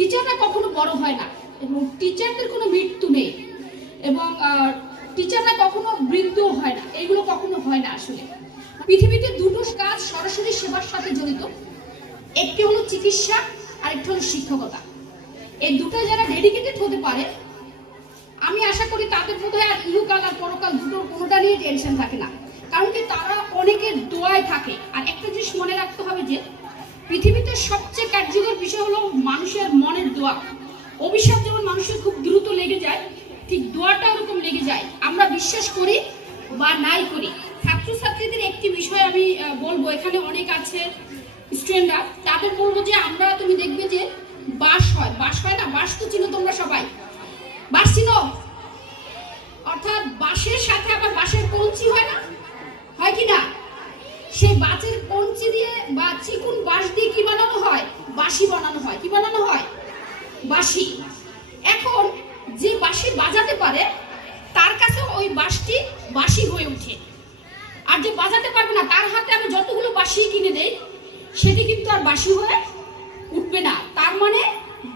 টিচাররা কখনো বড় হয় না এবং টিচারদের কোনো মৃত্যু নেই এবং টিচাররা কখনো বৃদ্ধও হয় না, এইগুলো কখনো হয় না। আসলে পৃথিবীতে দুটো কাজ সরাসরি সেবার সাথে জড়িত, একটি হলো চিকিৎসা আর একটি হলো শিক্ষকতা। এই দুটো যারা ডেডিকেটেড হতে পারে আমি আশা করি তাদের বোধহয় আর ইহকাল আর পরকাল দুটোর কোনোটা নিয়ে টেনশন থাকে না, কারণ কি তারা অনেকের দোয়ায় থাকে। আর একটা জিনিস মনে রাখতে হবে যে পৃথিবীতে সবচেয়ে কার্যকর বিষয় হলো মানুষের মনের দোয়া। অভিশাপ যেমন মানুষের খুব দ্রুত লেগে যায়, ঠিক দোয়াটা ওরকম লেগে যায়, আমরা বিশ্বাস করি বা নাই করি। ছাত্রছাত্রীদের একটি বিষয় আমি বলবো, এখানে অনেক আছে স্টুডেন্টরা, তাদের বলবো যে আমরা, তুমি দেখবে যে বাঁশ হয় না, বাঁশ তো চিনো তোমরা সবাই, বাঁশ চিনো? অর্থাৎ বাঁশের সাথে আবার বাঁশের কঞ্চি হয় না, হয় কি না? সেই বাঁশের কঞ্চি দিয়ে বা চিকুন বাঁশ দিয়ে কি বানানো হয়? বাঁশি বানানো হয়। কি বানানো হয়? বাঁশি। এখন যে বাঁশি বাজাতে পারে তার কাছে ওই বাঁশটি বাঁশি হয়ে ওঠে, আর যে বাজাতে পারবে না তার হাতে আমি যতগুলো বাঁশি কিনে দেই সেটি কিন্তু আর বাঁশি হয়ে উঠবে না। তার মানে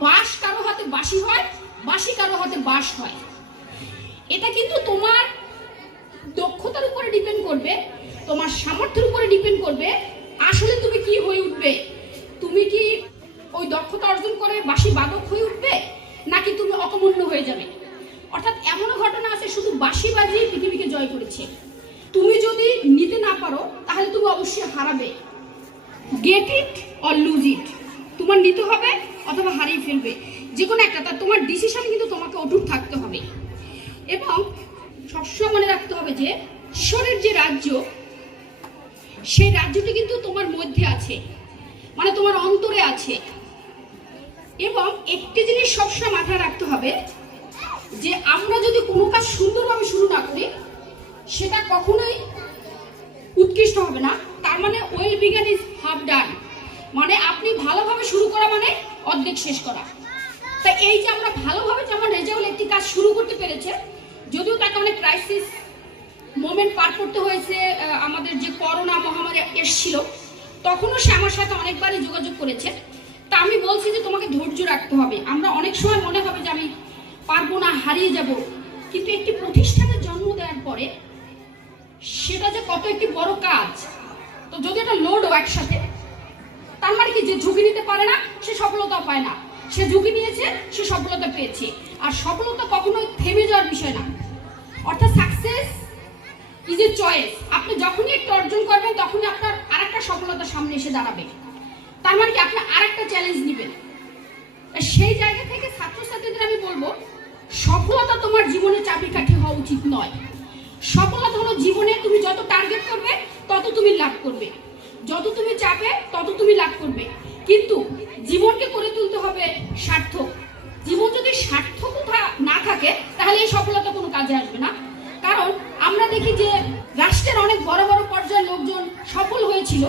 বাঁশ কারো হাতে বাঁশি হয়, বাঁশি কারো হাতে বাঁশ হয়। এটা কিন্তু তোমার দক্ষতার উপরে ডিপেন্ড করবে, তোমার সামর্থ্যের উপরে ডিপেন্ড করবে আসলে তুমি কি হয়ে উঠবে। তুমি কি ওই দক্ষতা অর্জন করে বাঁশি বাদক হয়ে উঠবে, নাকি তুমি অকমূল্য হয়ে যাবে? অর্থাৎ এমনও ঘটনা আছে শুধু বাঁশি বাজিয়ে পৃথিবীকে জয় করেছে। তুমি যদি নিতে না পারো তাহলে তুমি অবশ্যই হারাবে। Get it or lose it, তোমার নিতে হবে অথবা হারিয়ে ফেলবে, যে কোনো একটা। তার তোমার ডিসিশন কিন্তু তোমাকে অটুট থাকতে হবে এবং সবসময় মনে রাখতে হবে যে ঈশ্বরের যে রাজ্য, সেই রাজ্যটি কিন্তু তোমার মধ্যে আছে, মানে তোমার অন্তরে আছে। এবং একটি জিনিস সবসময় মাথায় রাখতে হবে যে আমরা যদি কোনো কাজ সুন্দরভাবে শুরু না করি সেটা কখনোই উৎকৃষ্ট হবে না। তার মানে ওয়েল বিগান ইজ হাফ ডান, মানে আপনি ভালোভাবে শুরু করা মানে অর্ধেক শেষ করা। তাই এই যে আমরা ভালোভাবে যেমন রেজাউল একটি কাজ শুরু করতে পেরেছে, যদিও তাকে অনেক ক্রাইসিস মোমেন্ট পার করতে হয়েছে, আমাদের যে করোনা মহামারী এসেছিল তখনও সে আমার সাথে অনেকবারই যোগাযোগ করেছে। তা আমি বলছি যে তোমাকে ধৈর্য রাখতে হবে। আমরা অনেক সময় মনে হবে যে আমি পারবো না, হারিয়ে যাব, কিন্তু একটি প্রতিষ্ঠানের জন্ম দেওয়ার পরে সেটা যে কত একটি বড় কাজ। তো যদি এটা লোডও একসাথে, তার মানে কি যে ঝুঁকি নিতে পারে না সে সফলতা পায় না, সে ঝুঁকি নিয়েছে সে সফলতা পেয়েছে। আর সফলতা কখনোই থেমে যাওয়ার বিষয় না, অর্থাৎ সাকসেস ইজ এ চয়েস। আপনি যখনই একটা অর্জন করবেন তখনই আপনার আরেকটা সফলতার সামনে এসে দাঁড়াবে, তার মানে কি আপনি আরেকটা চ্যালেঞ্জ নেবেন। সেই জায়গা থেকে ছাত্রছাত্রীদের আমি বলবো, সফলতা তোমার জীবনে চাবিকাঠি হওয়া উচিত নয়। সফলতা হলো জীবনে তুমি যত টার্গেট করবে তত তুমি লাভ করবে, যত তুমি চাপে তত তুমি লাভ করবে, কিন্তু জীবনকে করে তুলতে হবে সার্থক। জীবন যদি সার্থকতা না থাকে তাহলে এই সফলতা কোনো কাজে আসবে না। কারণ আমরা দেখি যে রাষ্ট্রের অনেক বড় বড় পর্যায়ের লোকজন সফল হয়েছিল,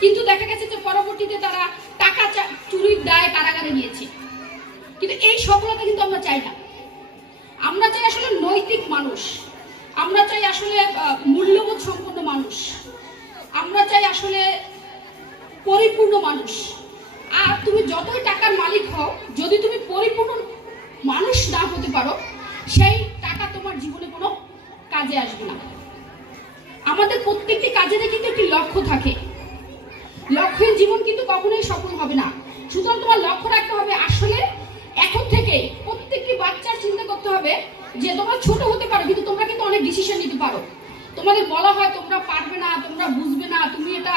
কিন্তু দেখা গেছে যে পরবর্তীতে তারা টাকা চুরির দায়ে কারাগারে গিয়েছে। কিন্তু এই সফলতা কিন্তু আমরা চাই না। আমরা চাই আসলে নৈতিক মানুষ, আমরা চাই আসলে মূল্যবোধ সম্পন্ন মানুষ, আমরা চাই আসলে পরিপূর্ণ মানুষ। আর তুমি যতই টাকার মালিক হও, যদি তুমি পরিপূর্ণ মানুষ না হতে পারো সেই টাকা তোমার জীবনে কোনো কাজে আসবে না। আমাদের প্রত্যেকটি কাজের কিন্তু একটি লক্ষ্য থাকে, লক্ষ্যের জীবন কিন্তু কখনোই সফল হবে না। সুতরাং তোমার লক্ষ্য রাখতে হবে। আসলে এখন থেকে প্রত্যেকটি বাচ্চার চিন্তা করতে হবে যে তোমরা ছোট হতে পারো কিন্তু তোমরা কিন্তু অনেক ডিসিশন নিতে পারো। তোমাদের বলা হয় তোমরা পারবে না, তোমরা বুঝবে না, তুমি এটা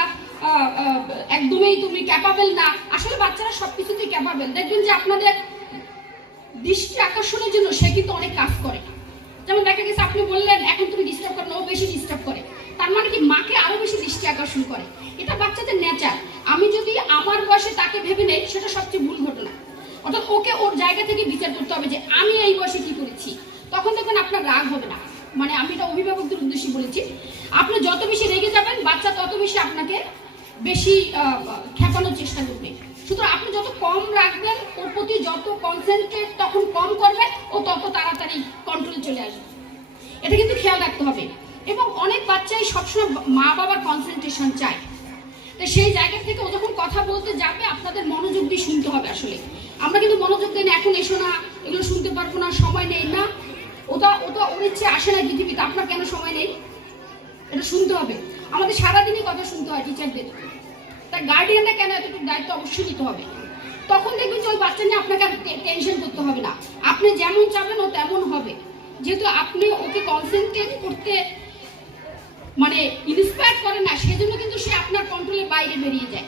একদমই তুমি ক্যাপাবেল না। আসলে বাচ্চারা সবকিছুতেই ক্যাপাবেল। দেখবেন যে আপনাদের দৃষ্টি আকর্ষণের জন্য সে কিন্তু অনেক কাজ করে। যেমন দেখা গেছে আপনি বললেন এখন তুমি ডিস্টার্ব করো না, ও বেশি ডিস্টার্ব করে, তার মানে কি মাকে আরো বেশি দৃষ্টি আকর্ষণ করে। এটা বাচ্চাদের নেচার। আমি যদি আমার বয়সে তাকে ভেবে নেই সেটা সবচেয়ে ভুল ঘটনা। অর্থাৎ ওকে ওর জায়গা থেকে বিচার করতে হবে যে আমি এই বয়সে কি করেছি। তখন দেখবেন আপনার রাগ হবে না। মানে আমি এটা অভিভাবকদের উদ্দেশ্যে বলেছি, আপনি যত বেশি রেগে যাবেন বাচ্চা তত বেশি আপনাকে বেশি খেপানোর চেষ্টা করবে। সুতরাং আপনি যত কম রাখবেন, ওর প্রতি যত কনসেন্ট্রেট তখন কম করবেন, ও তত তাড়াতাড়ি কন্ট্রোলে চলে আসবে। এটা কিন্তু খেয়াল রাখতে হবে। এবং অনেক বাচ্চাই সবসময় মা বাবার কনসেন্ট্রেশন চায়। তো সেই জায়গা থেকে ও যখন কথা বলতে যাবে আপনাদের মনোযোগ দিয়ে শুনতে হবে। আসলে আমরা কিন্তু মনোযোগ দিই না, এখন এসো না, এগুলো শুনতে পারবো না, সময় নেই না, ওটা ওটা ওর ইচ্ছে আসে না পৃথিবীতে, আপনার কেন সময় নেই? এটা শুনতে হবে। আমাদের সারাদিনই কথা শুনতে হয় টিচারদের, তাই গার্ডিয়ানরা কেন এতটুকু দায়িত্ব অবশ্যই নিতে হবে। তখন দেখবেন যে ওই বাচ্চা নিয়ে আপনাকে আর টেনশন করতে হবে না, আপনি যেমন চাবেন ও তেমন হবে, যেহেতু আপনি ওকে কনসেন্ট্রেট করতে মানে ইন্সপায়ার করেন না, সেজন্য কিন্তু সে আপনার কন্ট্রোলের বাইরে বেরিয়ে যায়।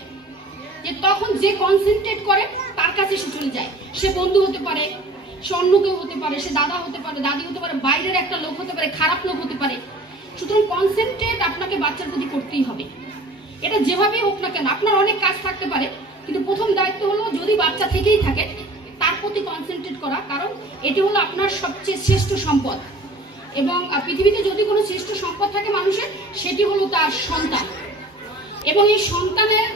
যে তখন যে কনসেন্ট্রেট করে তার কাছে সে চলে যায়, সে বন্ধু হতে পারে, সে অন্য কেউ হতে পারে, সে দাদা হতে পারে, দাদি হতে পারে, বাইরের একটা লোক হতে পারে, খারাপ লোক হতে পারে। সুতরাং কনসেন্ট্রেট আপনাকে বাচ্চার প্রতি করতেই হবে, এটা যেভাবেই হোক না কেন। আপনার অনেক কাজ থাকতে পারে, কিন্তু প্রথম দায়িত্ব হলো যদি বাচ্চা থেকেই থাকে তার প্রতি কনসেন্ট্রেট করা, কারণ এটি হলো আপনার সবচেয়ে শ্রেষ্ঠ সম্পদ। এবং পৃথিবীতে যদি কোনো শ্রেষ্ঠ সম্পদ থাকে মানুষের, সেটি হলো তার সন্তান। এবং এই সন্তানের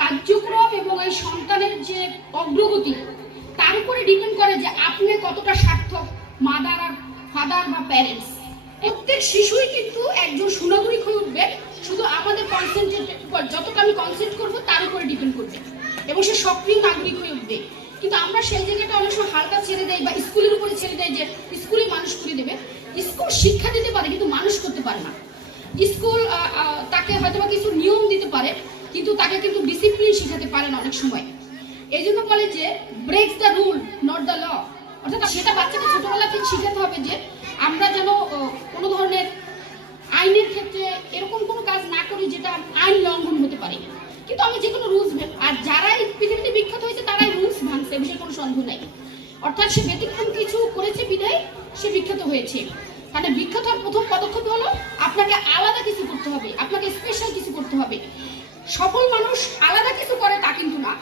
কার্যক্রম এবং এই সন্তানের যে অগ্রগতি তার উপরে ডিপেন্ড করে যে আপনি কতটা সার্থক মাদার আর ফাদার বা প্যারেন্টস। প্রত্যেক শিশুই কিন্তু একজন সুনাগরিক হয়ে উঠবে শুধু আমাদের কনসেন্ট্রেটের উপর, যতটা আমি কনসেন্ট্রেট করবো তার উপরে ডিপেন্ড করবে, এবং সে সক্রিয় নাগরিক হয়ে উঠবে। কিন্তু আমরা সেই জায়গাটা অনেক সময় হালকা ছেড়ে দেয় বা স্কুলের উপরে ছেড়ে দেয় যে স্কুলে মানুষ করে দেবে। স্কুল শিক্ষা দিতে পারে কিন্তু মানুষ করতে পারে না। স্কুল তাকে হয়তো বা কিছু নিয়ম দিতে পারে, কিন্তু তাকে কিন্তু ডিসিপ্লিন শেখাতে পারে না অনেক সময়। এই জন্য বলে যে breaks the rule not the law, অর্থাৎ সেটা বাচ্চাকে ছোটবেলা থেকে শিখাতে হবে যে আমরা যেন কোনো ধরনের আইনের ক্ষেত্রে এরকম কোনো কাজ না করি যেটা আইন লঙ্ঘন হতে পারে। কিন্তু আমি যে কোনো রুলস, আর যারাই পৃথিবীতে বিখ্যাত হয়েছে তারাই রুলস ভাঙছে, এ বিষয়ে কোনো সন্দেহ নাই। অর্থাৎ সে ব্যতিক্রম কিছু করেছে বিধায় সে বিখ্যাত হয়েছে। মানে বিখ্যাত হওয়ার প্রথম পদক্ষেপ হলো আপনাকে আলাদা কিছু করতে হবে, আপনাকে স্পেশাল কিছু করতে হবে। সফল মানুষ আলাদা কিছু করে তা কিন্তু না,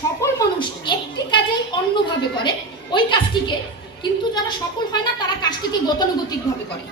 সফল মানুষ একটি কাজেই অন্যভাবে করে ওই কাজটিকে, কিন্তু যারা সফল হয় না তারা কাজটিকে গতানুগতিকভাবে করে।